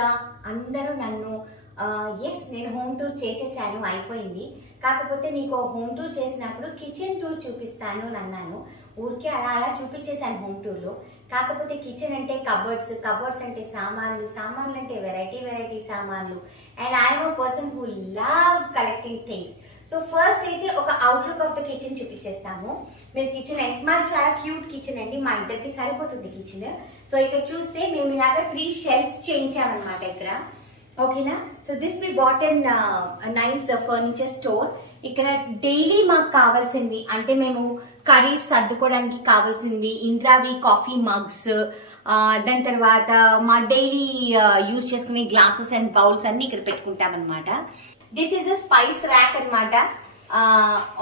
నార్మల్గా అందరూ నన్ను ఎస్ నేను హోమ్ టూర్ చేసేసాను అయిపోయింది, కాకపోతే మీకు హోమ్ టూర్ చేసినప్పుడు కిచెన్ టూర్ చూపిస్తాను అన్నాను. ఊరికే అలా అలా చూపించేశాను హోమ్ టూర్లో. కాకపోతే కిచెన్ అంటే కబర్డ్స్, కబర్డ్స్ అంటే సామాన్లు, సామాన్లు అంటే వెరైటీ సామాన్లు. And I'm a person who love collecting things. So first అయితే ఒక అవుట్లుక్ ఆఫ్ ద కిచెన్ చూపించేస్తాము. మీరు కిచెన్ మాది చాలా క్యూట్ కిచెన్ అండి, మా ఇద్దరికి సరిపోతుంది కిచెన్. సో ఇక్కడ చూస్తే మేము ఇలాగా 3 షెల్ఫ్స్ చేయించామన్నమాట ఇక్కడ. ఓకేనా. So this we bought in nice furniture store. ఇక్కడ డైలీ మాకు కావాల్సినవి అంటే మేము కర్రీస్ సర్దుకోవడానికి కావాల్సినవి ఇంద్రావి కాఫీ మగ్స్, దాని తర్వాత మా డైలీ యూజ్ చేసుకునే గ్లాసెస్ అండ్ బౌల్స్ అన్ని ఇక్కడ పెట్టుకుంటాం అనమాట. This is the spice rack అనమాట.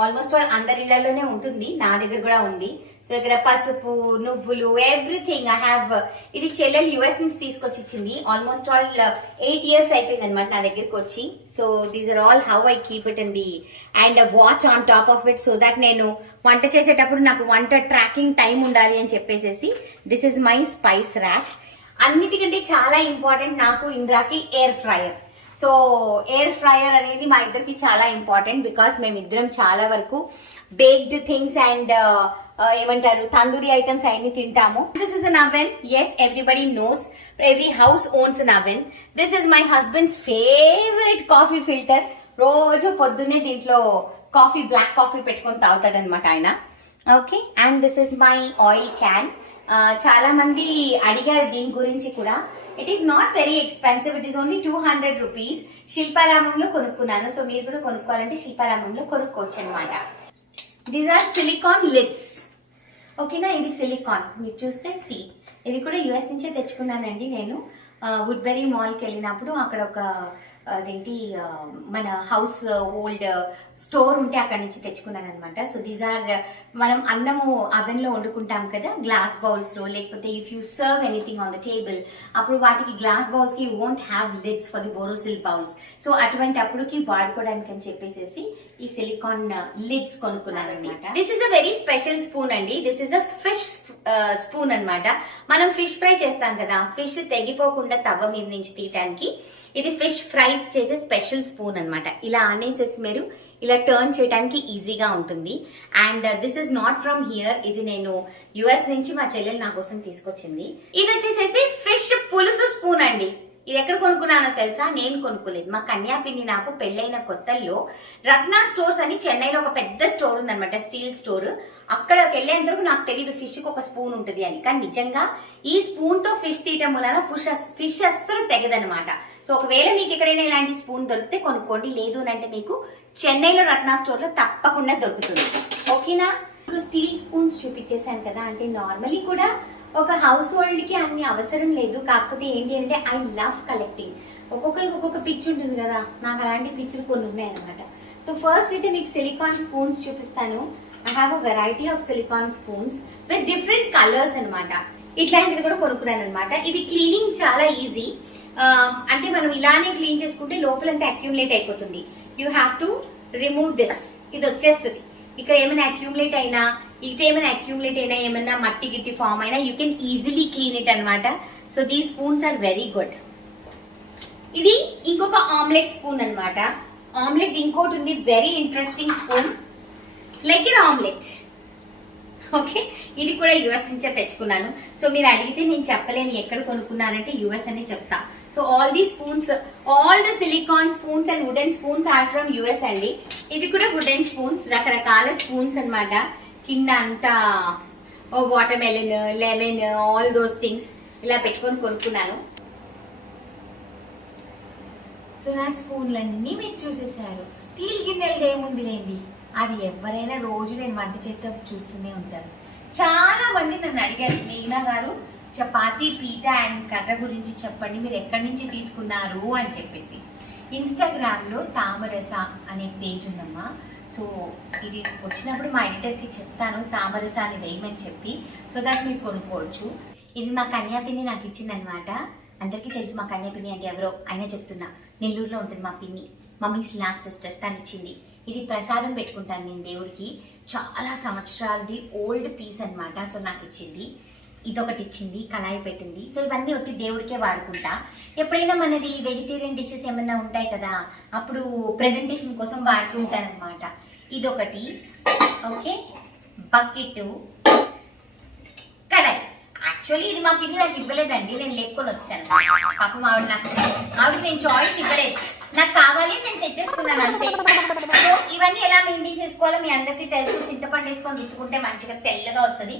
ఆల్మోస్ట్ ఆల్ అందరి ఇళ్లలోనే ఉంటుంది, నా దగ్గర కూడా ఉంది. సో ఇక్కడ పసుపు, నువ్వులు, ఎవ్రీథింగ్ ఐ హ్యావ్. ఇది చెల్లెలు యుఎస్ నుంచి తీసుకొచ్చి ఇచ్చింది. ఆల్మోస్ట్ ఆల్ 8 years అయిపోయింది అనమాట నా దగ్గరికి వచ్చి. So these are all how I keep it in the and watch on top of it, so that నేను వంట చేసేటప్పుడు నాకు వంట ట్రాకింగ్ టైం ఉండాలి అని చెప్పేసి this is my spice rack. అన్నిటికంటే చాలా ఇంపార్టెంట్ నాకు ఇంద్రాకి air fryer. So air fryer అనేది మా ఇద్దరికి చాలా ఇంపార్టెంట్, బికాస్ మేమిద్దరం చాలా వరకు బేక్డ్ థింగ్స్ అండ్ ఏమంటారు తందూరి ఐటమ్స్ అన్ని తింటాము. This is an oven. Yes, everybody knows, every house owns an oven. This is my husband's favourite coffee filter. రోజు పొద్దున్నే దీంట్లో కాఫీ, బ్లాక్ కాఫీ పెట్టుకొని తాగుతాడనమాట ఆయన. Okay. And this is my oil can. చాలా మంది అడిగారు దీని గురించి కూడా. It is not very expensive, it is only 200 rupees. శిల్పారామంలో కొనుక్కున్నాను. సో మీరు కూడా కొనుక్కోవాలంటే శిల్పారామంలో కొనుక్కోవచ్చు అనమాట. These are silicone lids. ఓకేనా. ఇది సిలికాన్. మీరు చూస్తే ఇవి కూడా యుఎస్ నుంచే తెచ్చుకున్నానండి నేను. వుడ్బెరీ మాల్కి వెళ్ళినప్పుడు అక్కడ ఒక అదేంటి మన హౌస్ హోల్డ్ స్టోర్ ఉంటే అక్కడి నుంచి తెచ్చుకున్నాను అనమాట. సో దీస్ ఆర్ మనం అన్నము అవెన్లో వండుకుంటాం కదా, గ్లాస్ బౌల్స్లో, లేకపోతే if you serve anything on the table, అప్పుడు వాటికి గ్లాస్ బౌల్స్కి you won't have lids for the Borosil bowls. So అటువంటి అప్పుడుకి వాడుకోవడానికి అని చెప్పేసి ఈ సిలికాన్ లిడ్స్ కొనుక్కున్నాను అనమాట. This is a very special spoon అండి. This is a fish spoon అనమాట. మనం ఫిష్ ఫ్రై చేస్తాం కదా, ఫిష్ తెగిపోకుండా తవ్వ మీద నుంచి తీయటానికి ఇది ఫిష్ ఫ్రై చేసే స్పెషల్ స్పూన్ అనమాట. ఇలా అనేసేసి మీరు ఇలా టర్న్ చేయడానికి ఈజీగా ఉంటుంది. And this is not from here, ఇది నేను యుఎస్ నుంచి మా చెల్లెలు నా కోసం తీసుకొచ్చింది. ఇది వచ్చేసేసి ఫిష్ పులుసు స్పూన్ అండి. ఇది ఎక్కడ కొనుక్కున్నానో తెలుసా? నేను కొనుక్కోలేదు, మా కన్యాపిన్ని నాకు పెళ్ళైన కొత్తల్లో రత్నా స్టోర్స్ అని చెన్నైలో ఒక పెద్ద స్టోర్ ఉందనమాట, స్టీల్ స్టోర్. అక్కడికి వెళ్ళేంతవరకు నాకు తెలియదు ఫిష్కి ఒక స్పూన్ ఉంటుంది అని. కానీ నిజంగా ఈ స్పూన్ తో ఫిష్ తీయటం వలన ఫిష్ అస్సలు తెగదనమాట. సో ఒకవేళ మీకు ఎక్కడైనా ఇలాంటి స్పూన్ దొరికితే కొనుక్కోండి, లేదు అంటే మీకు చెన్నైలో రత్నా స్టోర్ లో తప్పకుండా దొరుకుతుంది. ఓకేనా. స్టీల్ స్పూన్స్ చూపించేశాను కదా, అంటే నార్మలీ కూడా ఒక హౌస్ హోల్డ్ కి అన్ని అవసరం లేదు. కాకపోతే ఏంటి అంటే ఐ లవ్ కలెక్టింగ్. ఒక్కొక్కరికి ఒక్కొక్క పిచ్ ఉంటుంది కదా, నాకు అలాంటి పిచ్చులు కొన్ని ఉన్నాయి అనమాట. సో ఫస్ట్ అయితే మీకు సిలికాన్ స్పూన్స్ చూపిస్తాను. I have a variety of silicon spoons with different colours అనమాట. ఇట్లాంటిది కూడా కొనుక్కున్నాను అనమాట. ఇవి క్లీనింగ్ చాలా ఈజీ. అంటే మనం ఇలానే క్లీన్ చేసుకుంటే లోపలంతా అక్యూములేట్ అయిపోతుంది. You have to remove this. ఇది వచ్చేస్తుంది. ఇక్కడ ఏమైనా అక్యూములేట్ అయినా, ఇటు ఏమైనా అక్యూములేట్ అయినా, ఏమైనా మట్టి గిట్టి ఫామ్ అయినా you can easily clean it అనమాట. సో దీ స్పూన్స్ ఆర్ వెరీ గుడ్. ఇది ఇంకొక ఆమ్లెట్ స్పూన్ అనమాట. ఆమ్లెట్ ఇంకోటి ఉంది, very interesting spoon like an omelette. Okay. ఇది కూడా యుఎస్ నుంచే తెచ్చుకున్నాను. సో మీరు అడిగితే నేను చెప్పలేను ఎక్కడ కొనుక్కున్నానంటే యుఎస్ అని చెప్తా. So all the spoons, all the silicon spoons and wooden spoons or from US అండి. ఇవి కూడా వుడెన్ స్పూన్స్, రకరకాల స్పూన్స్ అనమాట. కింద అంతా water melon, lemon, all those things ఇలా పెట్టుకొని కొనుక్కున్నాను. సో నా స్పూన్లన్నీ మీరు చూసేసారు. స్టీల్ గిన్నెలది ఏముంది లేండి, అది ఎవరైనా రోజు నేను వంట చేసేటప్పుడు చూస్తూనే ఉంటారు. చాలా మంది నన్ను అడిగారు, మీనా గారు చపాతీ పీట అండ్ కర్ర గురించి చెప్పండి, మీరు ఎక్కడి నుంచి తీసుకున్నారు అని చెప్పేసి. ఇన్స్టాగ్రామ్లో తామరస అనే పేజ్ ఉందమ్మా. సో ఇది వచ్చినప్పుడు మా ఎడిటర్కి చెప్తాను తామరస అని వేయమని చెప్పి, సో దాట్ మీరు కొనుక్కోవచ్చు. ఇది మా కన్యాపిన్ని నాకు ఇచ్చిందనమాట. అందరికీ తెలుసు మా కన్యాపిన్ని అంటే ఎవరో, అయినా చెప్తున్నా. నెల్లూరులో ఉంటుంది మా పిన్ని, మమ్మీస్ లాస్ట్ సిస్టర్, తను ఇచ్చింది. ఇది ప్రసాదం పెట్టుకుంటాను నేను దేవుడికి. చాలా సంవత్సరాలది ఓల్డ్ పీస్ అనమాట. సో నాకు ఇచ్చింది. ఇదొకటి ఇచ్చింది, కళాయి పెట్టింది. సో ఇవన్నీ ఒట్టి దేవుడికే వాడుకుంటా. ఎప్పుడైనా మనది వెజిటేరియన్ డిషెస్ ఏమన్నా ఉంటాయి కదా, అప్పుడు ప్రెజెంటేషన్ కోసం వాడుతూ ఉంటానన్నమాట. ఇదొకటి. ఓకే, బకెట్, కడాయి. యాక్చువల్లీ ఇది మా పిన్ని నాకు ఇవ్వలేదండి, నేను లేపుకొని వచ్చాను. పాపం ఆవిడ నేను చాయిస్ ఇవ్వలేదు, నాకు కావాలి నేను తెచ్చేసుకున్నాను అంతే. సో ఇవన్నీ ఎలా మెయింటైన్ చేసుకోవాలో మీ అందరికీ తెలుసు. చింతపండు వేసుకొని రుద్దుకుంటే మంచిగా తెల్లగా వస్తుంది.